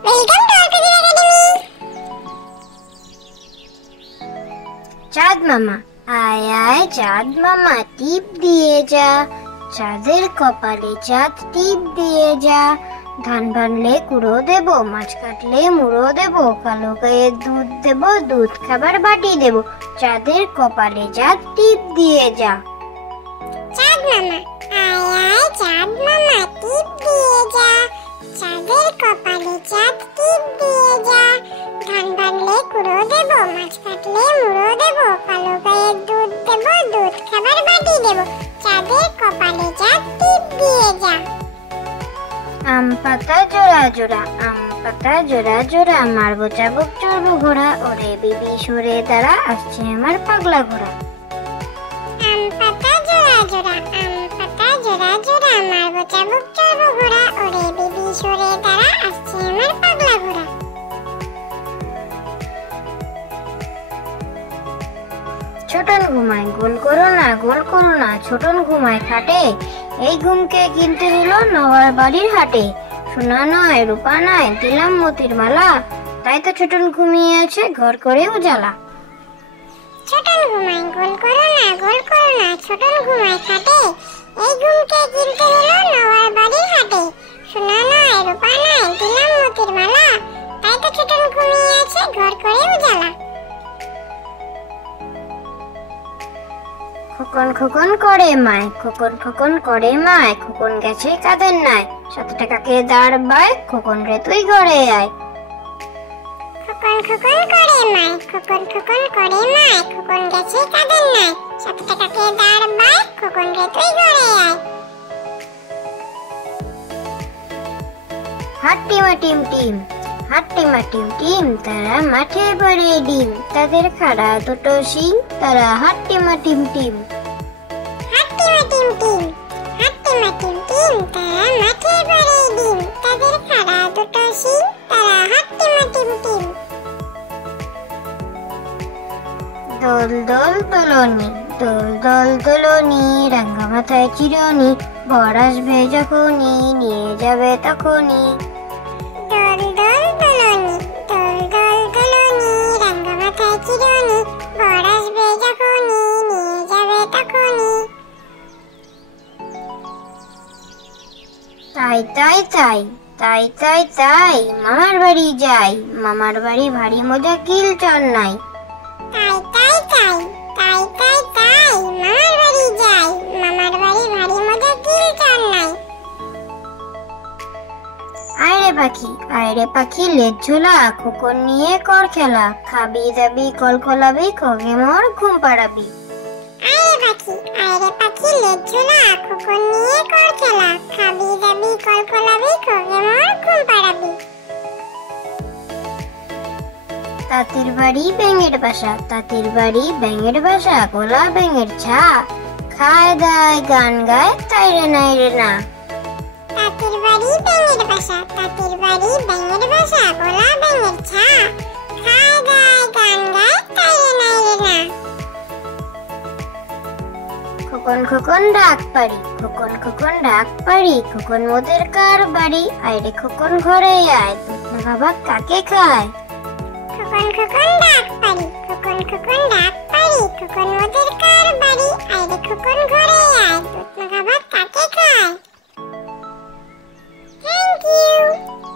Welcome to RPG academy. চাঁদ মামা আয় আয়, চাঁদ মামা টিপ দিয়ে যা, চাঁদের কপালে চাঁদ টিপ দিয়ে যা। ধান ভানলে কুড়ো দেব, মাছ কাটলে মুড়ো দেব, কালো গায়ে দুধ দেব, দুধ খাবার বাটি দেব, চাঁদের কপালে চাঁদ টিপ দিয়ে যা। চাঁদ মামা আয় আয়, চাঁদ মামা টিপ দিয়ে যা, চাঁদের কপালে চাঁদ টিপ দিয়ে যা। ধান ভানলে কুড়ো দেব, মাছ কাটলে মুড়ো দেব, কালো গায়ে দুধ দেব, দুধ খাবার বাটি দেব, চাঁদের কপালে চাঁদ টিপ দিয়ে যা। আম পাতা জোড়া জোড়া, আম পাতা জোড়া জোড়া, মারবো চাবুক চড়বো ঘোড়া, ওরে বিবি সরে দাঁড়া, আসছে আমার পাগলা ঘোড়া। আম পাতা জোড়া জোড়া, আম পাতা জোড়া জোড়া, মারবো চাবুক চড়বো ঘোড়া, ওরে বিবি সরে দাঁড়া, আসছে আমার পাগলা ঘোড়া। ছোটন ঘুমায় গোল করো না, গোল করো না, ছোটন ঘুমায় খাটে, এই ঘুমকে কিনতে হলো নওয়ার বাড়ির হাটে। সোনা নয় রূপা নয়, দিলাম মতির মালা, তাই তো ছোটন ঘুমিয়ে আছে ঘর করে উজালা। ছোটন ঘুমায় গোল করো না, গোল করো না, ছোটন ঘুমায় খাটে, এই ঘুমকে কিনতে হলো নওয়ার বাড়ির হাটে। সোনা নয় রূপা নয়, দিলাম মতির মালা, তাই তো ছোটন ঘুমিয়ে আছে ঘর করে উজালা। খোকন খোকন করে মায়, খোকন খোকন করে মায়, খোকন গেছে কাদের নাই, 7 টাকাকে দাঁড় বায়, খোকন রে তুই ঘরে আয়। খোকন খোকন করে মায়, খোকন খোকন করে মায়, খোকন গেছে কাদের নাই, 7 টাকাকে দাঁড় বায়, খোকন রে তুই ঘরে আয়। হাট্টিমা টিম টিম, হাট্টিমা টিম টিম, তারা মাঠে ভরে ডিম, তাদের খাড়া দুটো শিং, তারা হাট্টিমা team team. হাট্টিমা team team, হাট্টিমা team team, তারা মাঠে ভরে ডিম, তাদের খাড়া দুটো শিং, তারা হাট্টিমা টিম টিম। দোল দোল দোলনি, দোল দোল দোলনি, রাঙ্গা মাথায় চিরনি, বর আসবে যখনই, নিয়ে যাবে তখনই। দোল দোল দোলনি, দোল দোল দোলনি, রাঙ্গা মাথায় চিরনি, বর আসবে যখনই, নিয়ে যাবে তখনই। তাই তাই তাই, তাই তাই তাই, মামার বাড়ি যাই, মামার বাড়ি ভারী মজা কিল চল নাই। তাই তাই তাই, তাই তাই তাই, মামার বাড়ি যাই, মামার বাড়ি ভারী মজা কিল চল নাই। আয়রে পাখি, আয়রে পাখি লেজ ঝোলা, খোকন নিয়ে কর খেলা, খাবি দাবি কল খোলাবি, খোগে মোর ঘুম পাড়াবি। আয়রে পাখি, আয়রে পাখি লেজ ঝোলা, খোকন নিয়ে কর খেলা, খাবি দাবি কল খোলাবি, খোগে মোর ঘুম পাড়াবি। তাঁতির বাড়ি ব্যাঙের বাসা, তাঁতির বাড়ি ব্যাঙের বাসা, গোলা ব্যাঙের ছা, খায় দায় গান গায়, তাই রে নাই রে না। তাঁতির বাড়ি ব্যাঙের বাসা, তাঁতির বাড়ি ব্যাঙের বাসা, গোলা ব্যাঙের ছা, খায় দায় গান গায়, তাই রে নাই রে না। খোকন খোকন ডাক পারি, খোকন খোকন ডাক পারি, খোকন মোদের কার বাড়ি, আয়রে খোকন ঘরে আয়, দুধ না বাবা কাকে খায়। খোকন খোকন ডাক পারি, খোকন খোকন ডাক পারি, খোকন ওদের কার বাড়ি, আইরে খোকন ঘরে আয়, দুধ না খাবার কাকে খায়। Thank you.